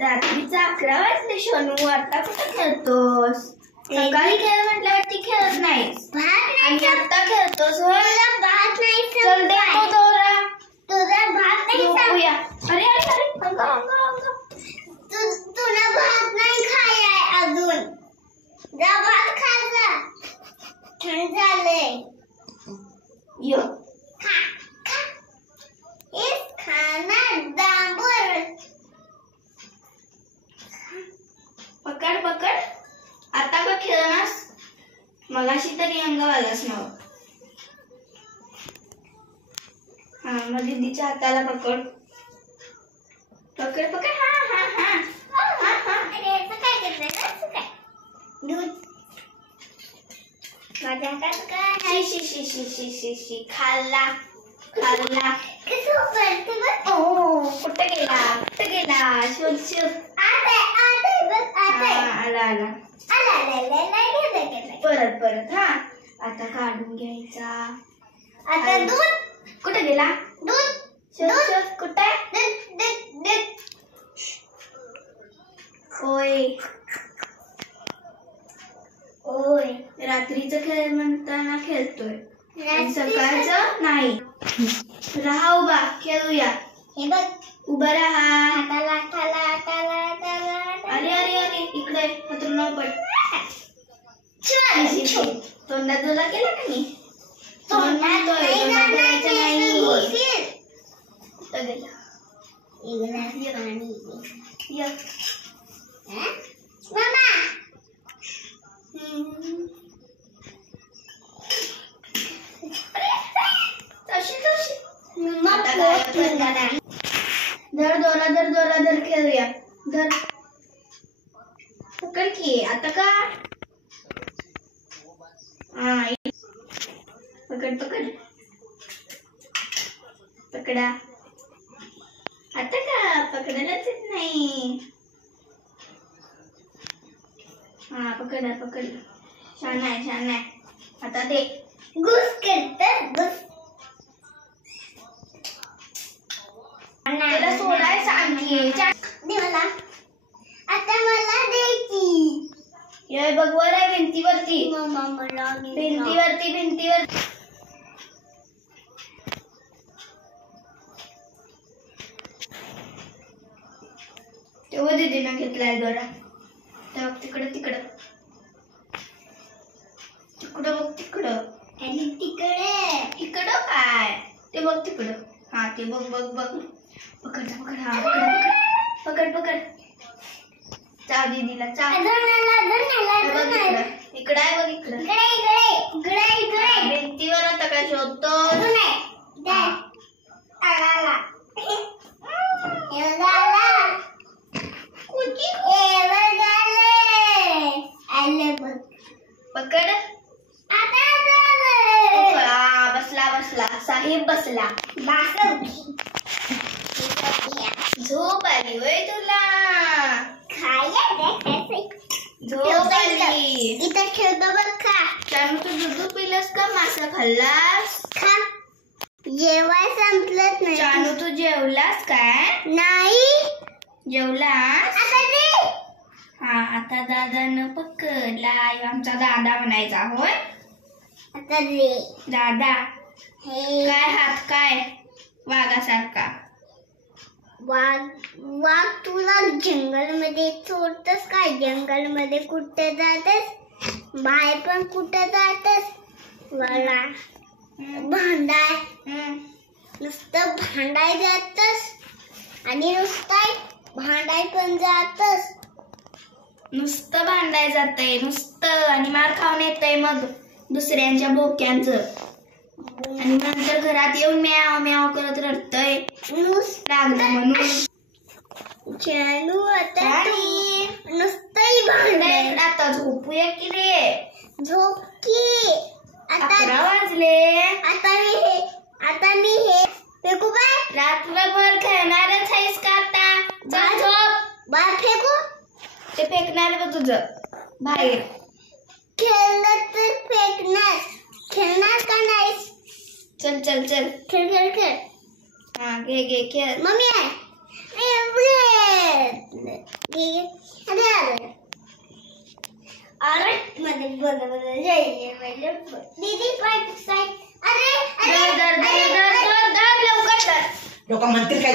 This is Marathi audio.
रात्रीचा 11 वाजले शनू, आता कुठं खेळतोस? सकाळी खेळ म्हटल्यावरती खेळत नाहीस आणि आता खेळतोस. चल दे तो दोरा. झोपूया. अरे अरे अरे अंग अंग अंग. तुला भात नाही खायलाय अजून. जा भात खा जा. थंड झालंय. यो खा खा. हेच खाना डांबर. पकड पकड. आता का खेळणास? मगाशी तरी अंग आलास ना. हा मग दीदीच्या हाताला पकड पकड पकड. हा हा हा. अरे असं काय करताय? असं काय? दूध माझ्या हातात काय? शी शी शी शी शी शी शी. खाल्ला खाल्ला. कसं करते बघ. ओ कुठं गेला? कुठं गेला? शोध शोध. आता बघ आता आला आला. परत परत. हा आता काढून घ्यायचा. आता दूध कुठे गेला? दूध शोध शोध. कुठे? होय ओय रात्रीचं खेळ म्हणताना खेळतोय आणि सकाळचं नाही. राहा उभा, खेळूया. हे बघ उभा राहा. हाताला ठाला ठाला ठाला. अरे अरे अरे इकडे हातरून पड. तोंडात जोला केला का मी? तोंडात बोलायचं नाही. कुठं गेला? ये. मामा धर दोरा धर दोरा धर. खेळूया. धर पकड की. आता का? हा पकड पकड. पकडा. आता का? पकडायलाच येत नाही. हा पकडा पकड. छान आहे छान आहे. आता दे. घुस करत घुस. त्याला सोडायचं आणखी. दे मला. आता मला द्यायची. हे बघ वर आहे भिंतीवरती. मम्मा मला भिंतीवरती भिंतीवरती. तेव्हा दीदीनं घेतलाय दोरा. तर बघ तिकडं तिकडं तिकडं बघ तिकडं. आणि तिकडे इकडं काय? ते बघ तिकडं. हा ते बघ बघ बघ. पकड पकड. हा पकड पकड पकड. चाव दीदीला चाव. इकडं आहे बघ इकडं. भिंतीवर आता काय शोधतो? पकड. बसला बसला. साहेब बसला. झोप आली वय तुला? झोप आली. इथं ठेवतो बघ. खा चानू तू दूध पिलंस का? मासा खाल्लास? खा. जेवाय संपलंच नाही. चानू तू जेवलास काय? नाही. जेवलास? आता दे. हा आता दादानं पकडला. आमचा दादा म्हणायचा होय. आता दे. दादा हे काय हात काय वाघासारखा. वाघ तुला जंगल मध्ये सोडतस काय? जंगल मध्ये कुठे जातस? बाहेर पण कुठे जातस? मला भांडाय नुसतं भांडाय जातस आणि नुसतं भांडाय पण जातस. नुसतं भांडाय जातंय नुसतं आणि मार खाऊन येतंय मग दुसऱ्यांच्या बोक्यांचं. आणि नंतर घरात येऊन म्याव म्याव करत रडतंय लागलं म्हणून. चालू आता नुसतं भांडाय. आता झोपूया की रे. झोप की. आता 11 वाजले. आता मी हे फेकू बाय. रात्रभर खेळणारच आहेस का आता? जा झोप. बाय फेकू. ते फेकणार बघ तुझं बाहेर. खेळलं तर फेकणार. खेळणार का नाही? चल चल चल. खेळ खेळ खेळ. हा घे घे खेळ. मम्मी आहे. अरे मध्ये बरोबर जाईल दीदी पण साईड. अरे धर धर धर धर धर धर लवकर धर. लोक म्हणतील काय